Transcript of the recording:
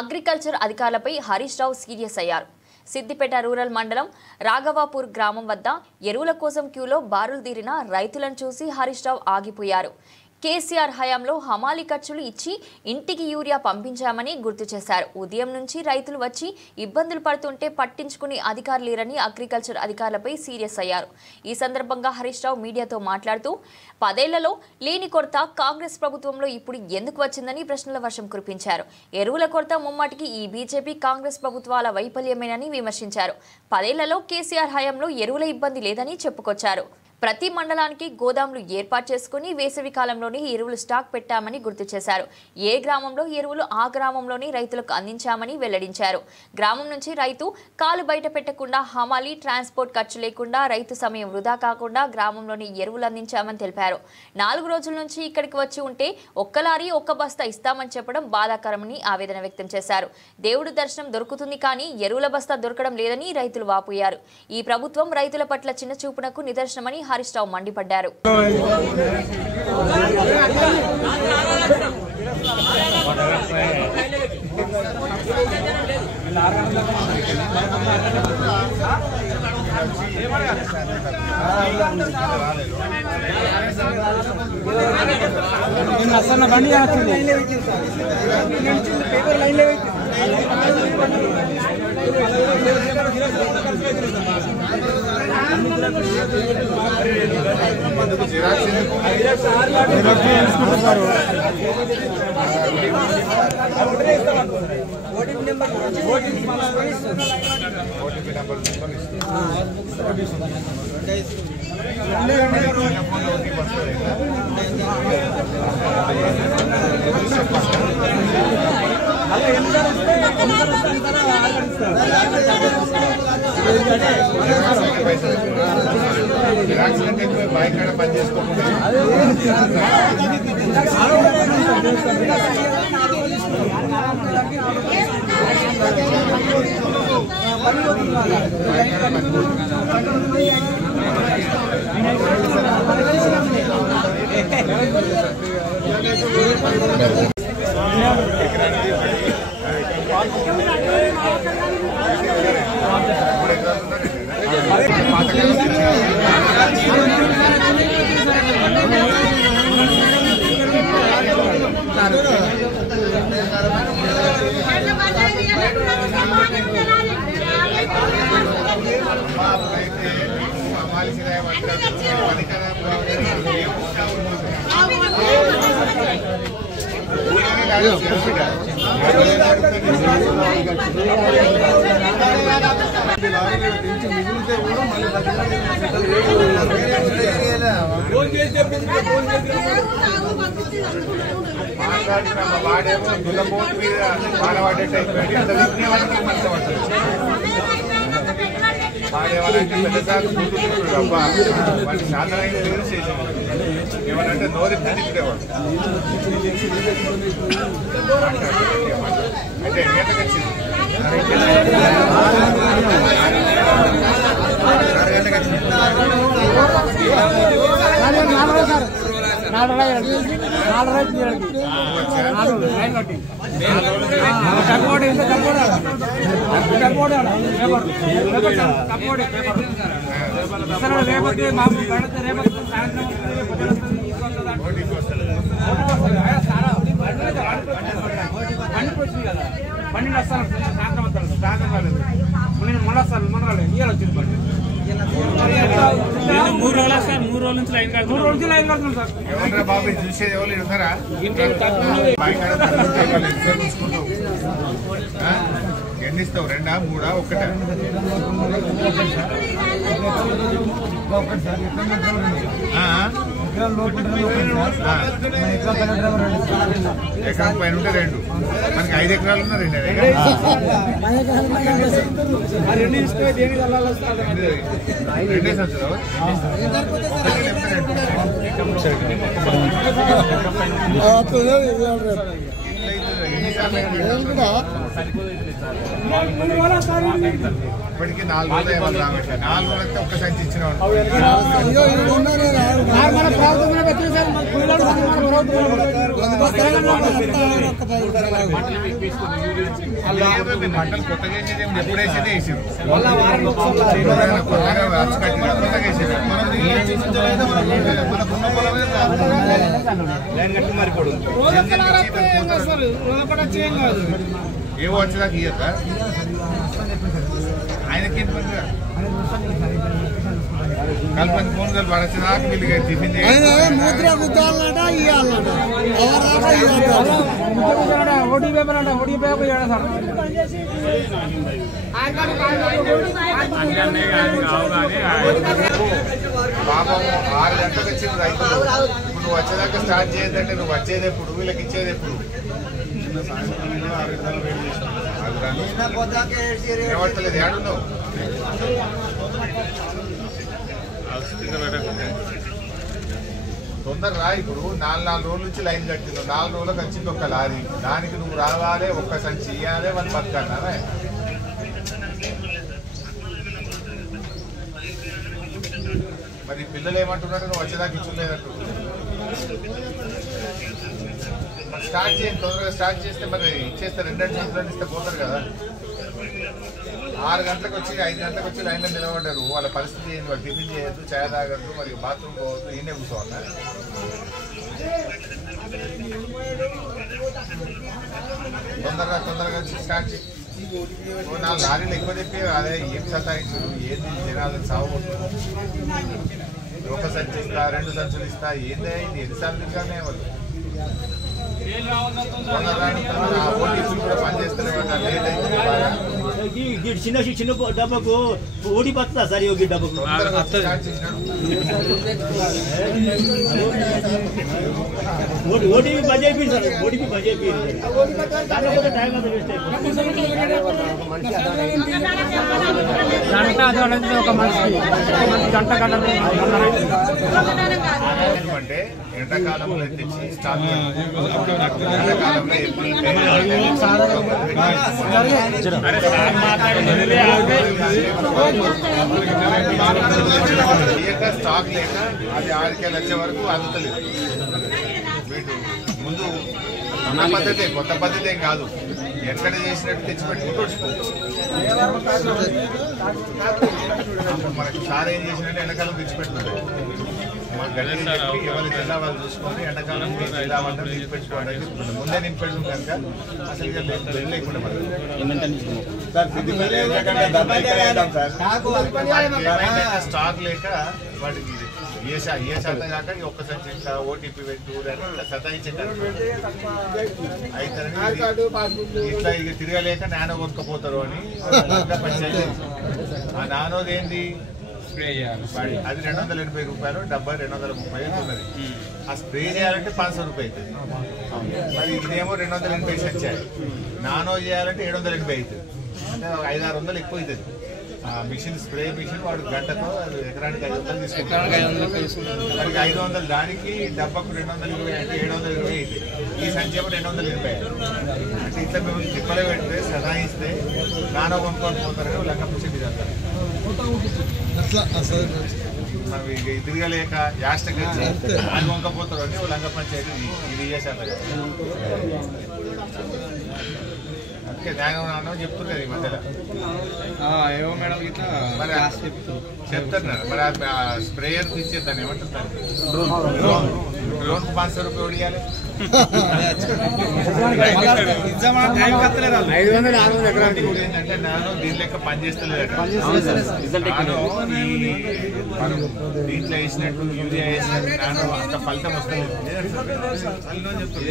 Agriculture అధికారులపై Harish Rao serious అయ్యారు. Siddipet rural మండలం రాఘవాపూర్ గ్రామం వద్ద ఎరువుల కోసం క్యూలో బారులు తీరిన రైతులను చూసి హరీష్ రావు ఆగిపోయారు. కేసీఆర్ హయాంలో హమాలీ ఖర్చులు ఇచ్చి ఇంటికి యూరియా పంపించామని గుర్తు చేశారు. ఉదయం నుంచి రైతులు వచ్చి ఇబ్బందులు పడుతుంటే పట్టించుకుని అధికారులు లేరని అగ్రికల్చర్ అధికారులపై సీరియస్ అయ్యారు. ఈ సందర్భంగా హరీష్ రావు మీడియాతో మాట్లాడుతూ 10 ఏళ్లలో లేని కొరత కాంగ్రెస్ ప్రభుత్వంలో ఇప్పుడు ఎందుకు వచ్చిందని ప్రశ్నల వర్షం కురిపించారు. ఎరువుల కొరత ముమ్మాటికి ఈ బీజేపీ కాంగ్రెస్ ప్రభుత్వాల వైఫల్యమేనని విమర్శించారు. 10 ఏళ్లలో కేసీఆర్ హయాంలో ఎరువుల ఇబ్బంది లేదని చెప్పుకొచ్చారు. ప్రతి మండలానికి గోదాములు ఏర్పాటు చేసుకుని వేసవి కాలంలోనే ఎరువులు స్టాక్ పెట్టామని గుర్తు చేశారు. ఏ గ్రామంలో ఎరువులు ఆ గ్రామంలోనే రైతులకు అందించామని వెల్లడించారు. గ్రామం నుంచి రైతు కాలు బయట పెట్టకుండా హమాలీ ట్రాన్స్పోర్ట్ ఖర్చు లేకుండా రైతు సమయం వృధా కాకుండా గ్రామంలోని ఎరువులు అందించామని తెలిపారు. 4 రోజుల నుంచి ఇక్కడికి వచ్చి ఉంటే ఒక్క లారీ ఒక్క బస్తా ఇస్తామని చెప్పడం బాధాకరమని ఆవేదన వ్యక్తం చేశారు. దేవుడు దర్శనం దొరుకుతుంది కానీ ఎరువుల బస్తా దొరకడం లేదని రైతులు వాపోయారు. ఈ ప్రభుత్వం రైతుల పట్ల చిన్న చూపునకు నిదర్శనమని హరీష్ రావు మండిపడ్డారు. ఏమనంటే నోరెత్తి తిప్పేవాడు అయితే బాబు చూసేది ఎవరు ఉన్నారా ఎన్ని ఇస్తావు 2, 3, 1 ఎకరం పైన ఉంటే 2 మనకి 5 ఎకరాలు ఉన్నా 2 ఎన్ని ఇప్పటికి 4 రోజులు ఏమన్నా 4 రోజులైతే ఒక్క సంచి ఇచ్చిన మంటలు కొత్తగా వేసేది ఎప్పుడు వేసేది వేసారు కొత్తగా రాసి కట్టిన కొత్తగా వేసేది మనకున్న పొలమే ఏవో వచ్చేదాకా ఇయ్యద్దా ఆయనకేం పని కల్పన ఫోన్ కలిపి వచ్చేదాకా వీళ్ళు టిఫిన్ పాపం 6 గంటలకు వచ్చింది రైతులు ఇప్పుడు నువ్వు వచ్చేదాకా స్టార్ట్ చేయదంటే నువ్వు వచ్చేది ఎప్పుడు వీళ్ళకి ఇచ్చేది ఎప్పుడు ఏమట్టలేదు ఏడున్నావు తొందర రా ఇప్పుడు 4 రోజుల నుంచి లైన్ కట్టింది 4 రోజులకు వచ్చింది ఒక్క లారీ దానికి నువ్వు రావాలి ఒక్క సంచి ఇయ్యాలి వాళ్ళు బతకన్నారా మరి పిల్లలు ఏమంటున్నారు నువ్వు వచ్చేదాకా ఇచ్చులేదంటు స్టార్ట్ చేయండి తొందరగా స్టార్ట్ చేస్తే మరి ఇచ్చేస్తే 2 గంటలు ఇస్తే పోతారు కదా 6 గంటలకు వచ్చి 5 గంటలకు వచ్చి లైన్లో నిలబడ్డారు వాళ్ళ పరిస్థితి ఏంటి వాళ్ళు టిఫిన్ చేయొద్దు చాయ్ తాగద్దు మరి బాత్రూమ్ పోవద్దు ఈయనే కూర్చోవాలా తొందరగా వచ్చి స్టార్ట్ చేయి 4 లారీలు ఎక్కువ చెప్పి అదే ఏం సతాయించు ఏంది జనాలను సాగుతుంది ఒక సంచి ఇస్తా 2 సంచులు ఇస్తా ఏందే ఇది ఎన్నిసార్లు తిరిగానే వాళ్ళు చిన్న డబ్బకు ఓడిపోతుందా సార్ ఈ డబ్బకు ఓటీపీ బంద్ అయిపోయింది సార్ ఓటీపీ బంద్ అయిపోయింది టైం అంటే ఎండాకాలంలో తెచ్చి స్టాక్ ఎండాకాలంలో స్టాక్ లేక అది 6 వచ్చే వరకు అందుతలేదు వీటి ముందు కొత్త పద్ధతి ఏం కాదు ఎక్కడ చేసినట్టు తెచ్చి పెట్టుకుంటూ మనకి సార్ ఏం చేసినట్టు ఎండాకాలం తెచ్చిపెట్టుకుంటారు మన గడ్డి చెప్పి ఎవరి జిల్లా వాళ్ళు చూసుకొని ఎండాకాలం జిల్లా వంటలు నింపెట్టుకోవడం ముందే నింపెట్టుకుని కనుక అసలు లేకుండా స్టాక్ లేక వాటికి ఏ శాతం కాక ఒక్క సంచి ఓటీపీ పెట్టు సతాయించారు ఇట్లా ఇక తిరగలేక నానో కొనుక్కపోతారు అని పంచాయతీ ఆ నానోది ఏంది అది 280 రూపాయలు డబ్బా 235 ఉన్నది ఆ స్ప్రే చేయాలంటే 500 రూపాయలు అవుతుంది మరి ఇదేమో 280 వచ్చాయి నానో చేయాలంటే 780 అవుతుంది అంటే 500-600 ఎక్కువ అవుతుంది మిషన్ స్ప్రే మిషన్ వాడు గంటతో ఎకరానికి 500 తీసుకుంటాడు వాడికి 500 దానికి డబ్బాకు 220 అంటే 720 అవుతుంది ఈ సంఖ్య 220 అంటే ఇట్లా మేము తిప్పలే పెడితే సదాయిస్తే నానో కొనుక్కొని పోతారని లంక పుచ్చి అంటారు అవి తిరగలేక యాస్టకి వచ్చి అది వంకపోతారు అని లంక పంచాయతీ ఇది చేశారు అందుకే న్యాయం చెప్తున్నారు ఈ మధ్యలో ఏమో మేడం ఇట్లా మరి చెప్తున్నారు మరి ఆ స్ప్రేయర్ తీసేద్దాన్ని ఏమంటున్నారు డ్రోన్ 500 రూపాయలు ఇవ్వాలి ఏంటంటే నాను దీని లెక్క పనిచేస్తలేదు దీంట్లో వేసినట్టు యూరియా వేసినట్టు నాను అంత ఫలితం వస్తలేదు చెప్తుంది